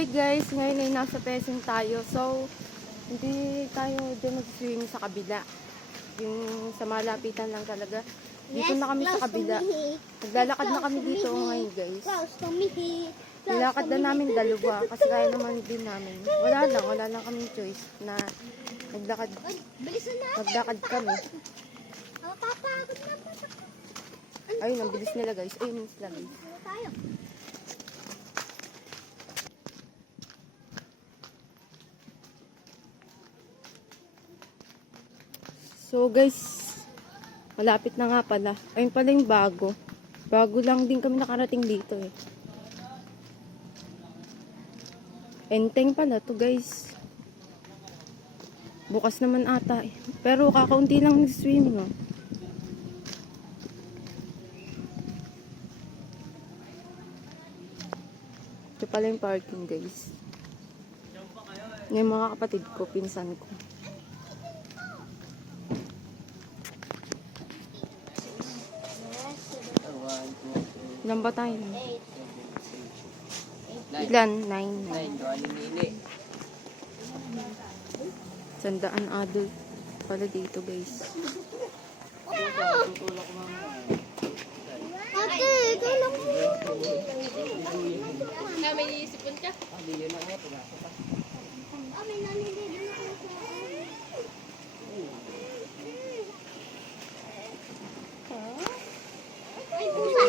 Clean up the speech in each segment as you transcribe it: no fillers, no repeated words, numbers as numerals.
Hi guys, ngayon ay nasa Pesing tayo. So, hindi tayo din mag-swimming sa kabila. Yung sa malapitan lang talaga. Dito na kami sa kabila. Naglalakad na kami dito ngayon guys. Nilakad na namin dalawa kasi kaya naman din namin. Wala lang kaming choice na naglakad kami. Ayun, ang bilis nila guys. Ayun sila guys. So guys, malapit na nga pala. Ayun pala yung bago. Bago lang din kami nakarating dito eh. Enteng pala to guys. Bukas naman ata eh. Pero kakaunti lang nag-swimming oh. Ito pala yung parking guys. Yung mga kapatid ko, pinsan ko. Ilan ba tayo? Ilan? 9. Sandaan adult pala dito guys. Ate, ikaw lang mo. May sipon ka? May naniligan ako sa ay, pusa.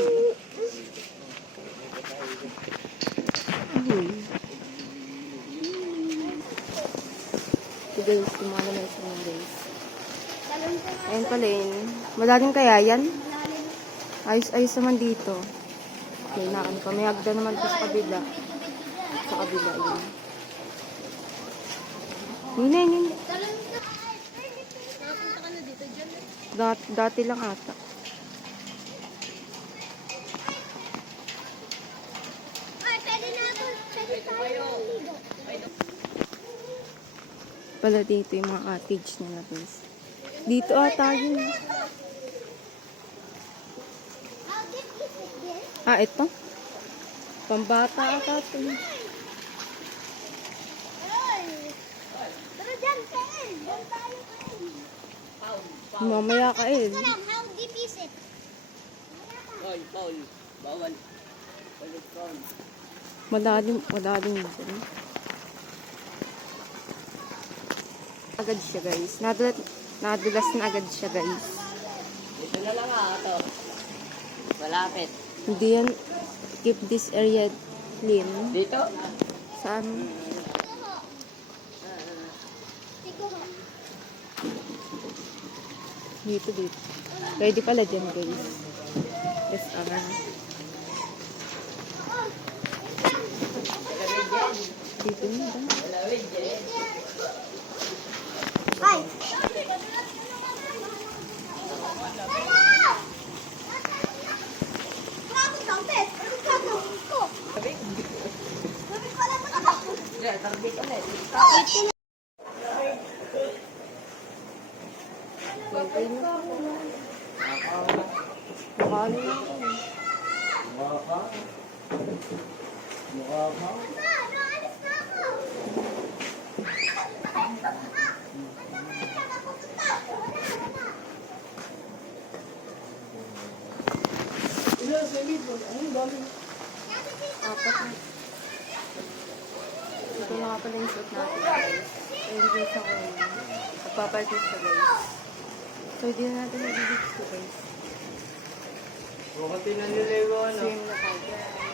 Ito guys, lumalamay sa mga guys. Ayun pala yun. Malalim kaya yan? Ayos naman dito. Okay, nakan pa. May hagda naman po sa kabila. Sa kabila yun. Yun. Nakapunta ka na dito, John? Dati lang ata. Ay, pwede na ako. Pwede tayo maligo. Pala dito yung mga cottage nila guys. Dito ata yun. How deep is it then? Ah, ito. Pambata ata ito. Ay. Pero dyan, Ken. Dyan tayo, Ken. Mamaya ka eh. Ito lang, how deep is it? Paul. Bawal. Balik Paul. Madaling dyan. Agad siya guys. Nadulas na agad siya guys. Dito na lang ito. Malapit. Hindi yan. Keep this area clean. Dito? Saan? Ikaw ha. Dito. Pwede pala dyan guys. Yes, dito na ba? Ay. Bakit ang pet? Ano gagawin ko? Sabi pala na ako. Tarbit ulit. Bukali na ako. Naalis na ako. Apat na. Ito na nga pala yung suit natin guys. Ayun guys ako yun. Nagpapartis ka guys. So hindi na natin nabibig ko guys. Bukati na nila yung ano. Swim na tayo guys.